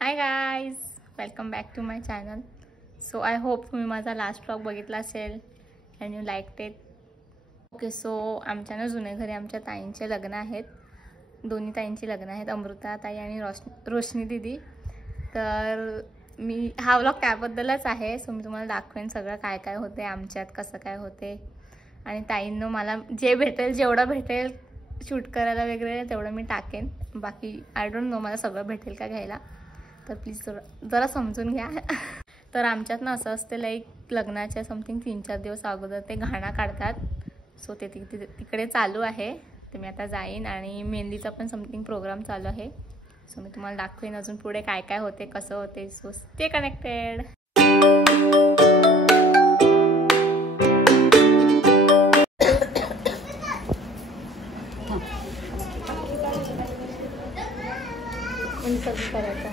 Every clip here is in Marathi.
High guys, welcome back to my channel. So I hope तुम्ही माझा लास्ट व्लॉग बघितला असेल and you liked it. Okay, so आमच्या ना जुने घरी आमच्या ताईंचे लग्न आहेत. दोन्ही ताईंची लग्न आहेत, अमृता ताई आणि रोशनी दिदी. तर मी हा व्लॉग त्याबद्दलच आहे. सो मी तुम्हाला दाखवेन सगळं काय काय होते आमच्यात, कसं काय होते. आणि ताईंनो मला जे भेटेल, जेवढं भेटेल शूट करायला वगैरे तेवढं मी टाकेन. बाकी आय डोंट नो मला सगळं भेटेल का घ्यायला, तर प्लीज जरा समजून घ्या. तर आमच्यात ना असं असते, लाईक लग्नाच्या समथिंग 3-4 दिवस अगोदर ते घाणा काढतात. सो ते तिकडे चालू आहे. तर मी आता जाईन आणि मेहंदीचा पण समथिंग प्रोग्राम चालू आहे. सो मी तुम्हाला दाखवेन अजून पुढे काय काय होते, कसं होते. So stay connected. करायचं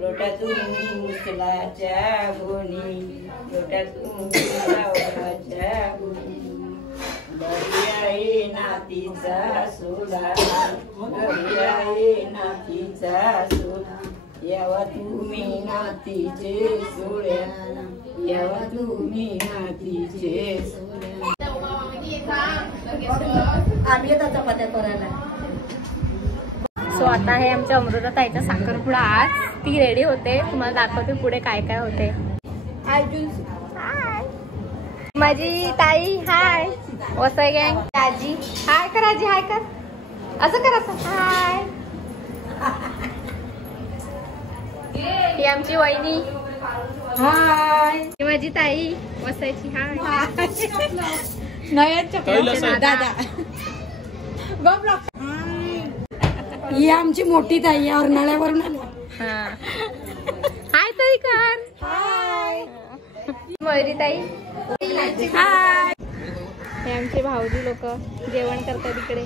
लोटा तुम्ही मुसलाच्या गोणी, लोटा तुम्ही लावण्याच्या गोणी. घरी आहे नातीचा सोला, घरी आहे नातीचा सोला. यावा तुम्ही नातीचे सोड्या, यावा तुम्ही नातीचे सोड्या. आम्ही येतात चपात्या करायला. सो आता आहे आमच्या अमृता ताईचा साखरपुडा. आज ती रेडी होते, तुम्हाला दाखवते पुढे काय काय होते. हाय माझी ताई, हाय वसई गँग. आजी हाय कर, आजी हाय कर, असं कर, असं हाय. ही आमची वहिनी, हाय. ही माझी ताई वसईची, हाय. दादा ही आमची मोठी ताई अर्नाळ्यावरून आली. हाय ताई कर, हाय. मयुरी ताई, हाय. हे आमचे भाऊजी लोक जेवण करतात इकडे.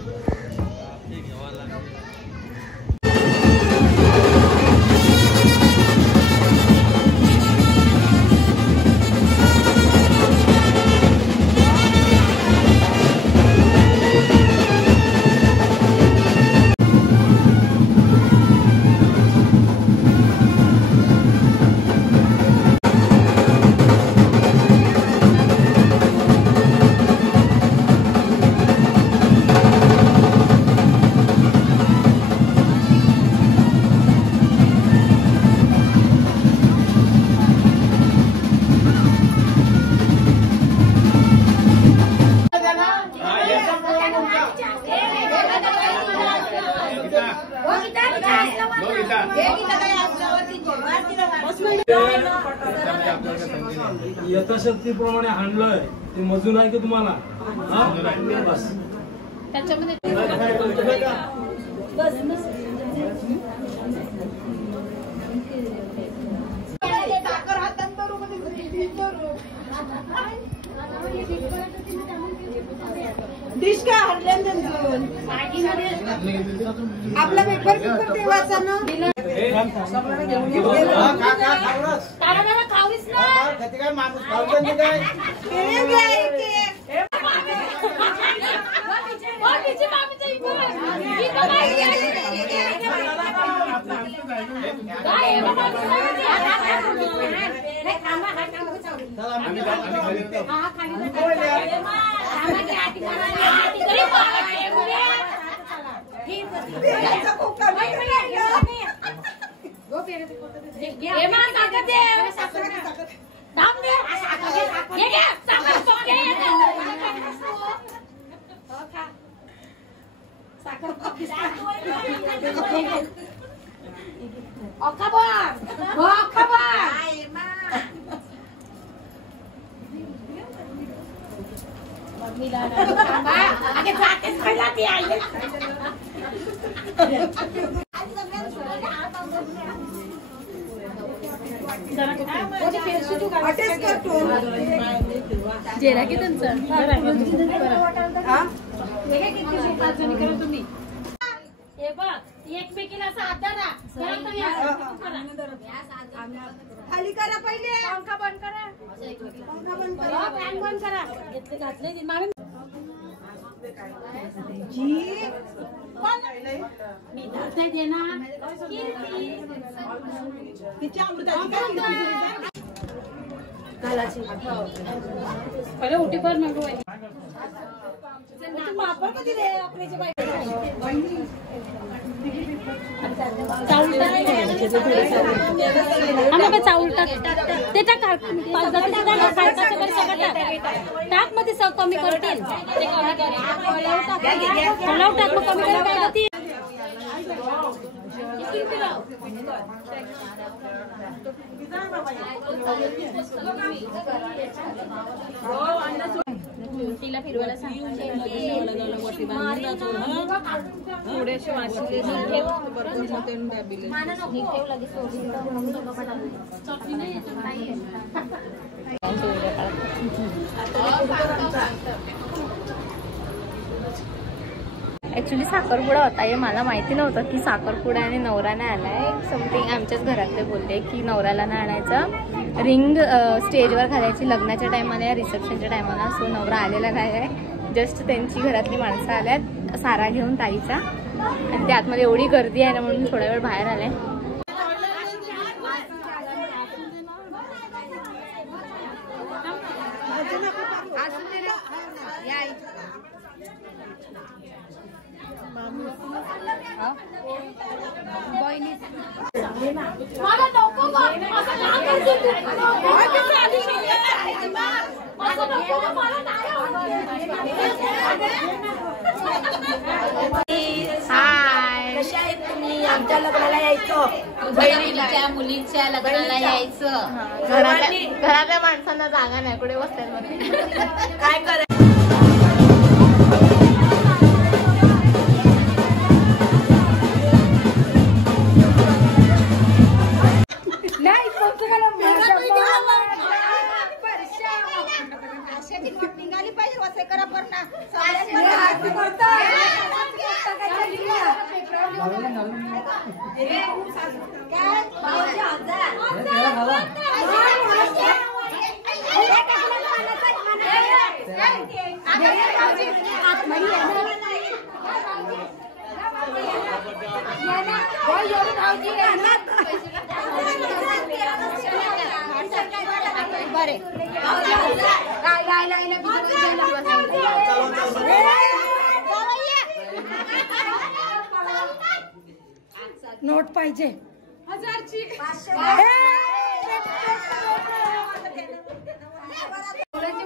यथाशक्तीप्रमाणे हाणलंय ते मजूर आहे की तुम्हाला. बस त्याच्यामध्ये डिश काय हरले आपला पेपर देवाचा ना. जेला की त्यांचं तुम्ही एकमेकीला खाली करा पहिले पंखा बंद करा फॅन बंद करा घेतले घातले मी नाही देणार पहिले उठी पर नको चावल टाक ते टाक मध्ये सग कमी करतील टाक मग कमी करतील तिला फिरवायला थोडेसे ॲक्च्युली साखरपुडा होता हे मला माहिती नव्हतं की साखरपुडा आणि नवरा नाही आलाय. समथिंग आमच्याच घरातले बोलले की नवऱ्याला नाही आणायचं, रिंग स्टेजवर घालायची लग्नाच्या टायमाला या रिसेप्शनच्या टायमाला. सो नवरा आलेला नाही आहे, जस्ट त्यांची घरातली माणसं आल्यात सारा घेऊन ताईचा, आणि त्या आतमध्ये एवढी गर्दी आहे ना म्हणून थोडा वेळ बाहेर आले. आमच्या लग्नाला यायचं, बहिणीच्या मुलीच्या लग्नाला यायचं. घरातल्या माणसांना जागा नाही, कुठे बसतात काय करायचं. निघाली पाहिजे वसे करा पण बरे नोट पाहिजे 1000ची.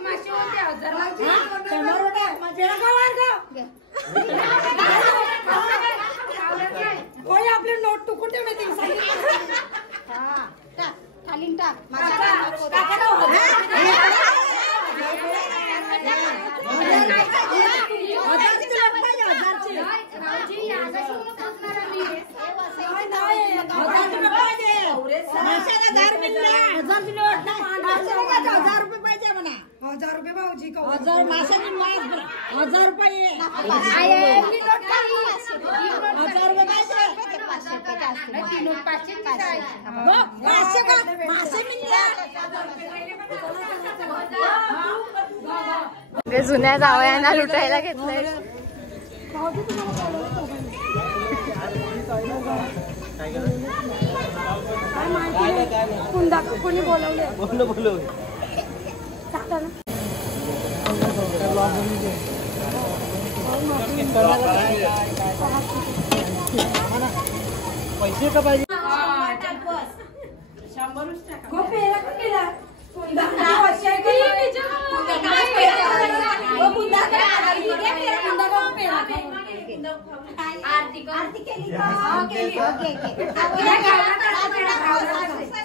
माशी होते 1000 आपले नोट टुकून ठेवले खाली टाक. ₹1000 भाऊजी 1000 रुपये जुन्या जावयांना लुटायला घेतलंय. कोणी बोलवले पैसे का पाहिजे.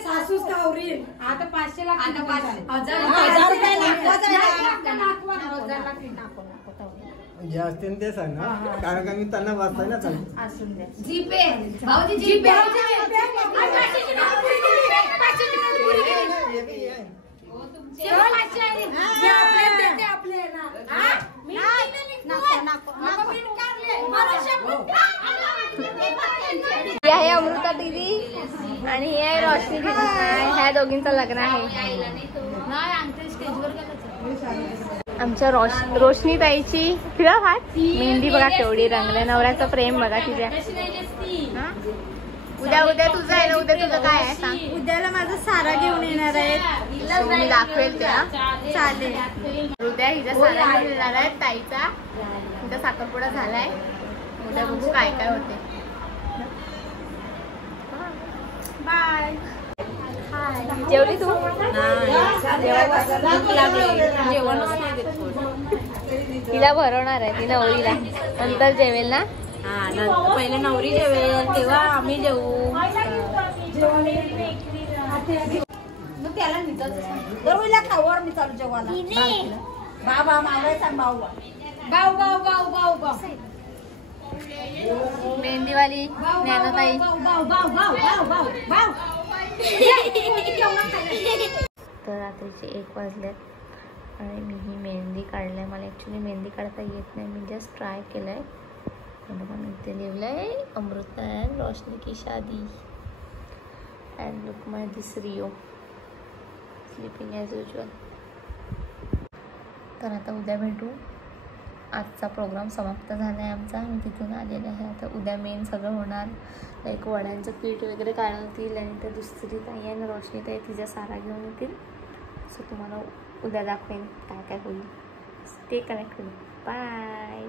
सासूस कावरी आता 500 लाख 1000 रुपये जे असतील ते सांग हा. कारण का मी त्यांना वाचताय ना चालू असून द्या. जीपे भाऊजी जीपे ही आहे अमृता दीदी आणि ही आहे रोशनी दीदी. ह्या दोघींचं लग्न आहे. आमच्या रोशनी ताईची फिरा हात मेहंदी बघा केवढी रंगले. नवऱ्याचं प्रेम बघा तिच्या. उद्या तुझं आहे ना. उद्या तुझं काय आहे सांग. उद्याला माझा सारा घेऊन येणार आहे. मी दाखवेल ते. चालेल. उद्या हिच्या सारा घेऊन येणार आहे ताईचा. हिचा साखरपुडा झालाय. उद्या बघू काय काय होते. बाय. जेवली तू. तिला भरवणार आहे ती नवरीला. नंतर जेवेल ना. पहिले नवरी जेवेल तेव्हा आम्ही जेवू. मग त्याला दरवेळेला खावर मी चालू जेवायला. बाबा मावळे सांग भाऊ भाऊ भाऊ भाऊ भाऊ भाऊ मेहंदीवाली ज्ञानताई. तर रात्रीचे 1 वाजलेत आणि मी ही मेहंदी काढलाय. मला ॲक्च्युली मेहंदी काढता येत नाही. मी जस्ट ट्राय केलंय. मी इथे लिहिलंय अमृता अँड रोशनी की शादी and look my this Rio sleeping as usual. तर आता उद्या भेटू. आजचा प्रोग्राम समाप्त झाला आहे आमचा. मी तिथून आलेले आहे. आता उद्या मेन सगळं होणार. लाईक वड्यांचं पीठ वगैरे काढवतील आणि तर दुसरी ताई आहे ना रोशनी ताई तिच्या सारा घेऊन येतील. सो तुम्हाला उद्या दाखवेन काय काय होईल. Stay connected. बाय.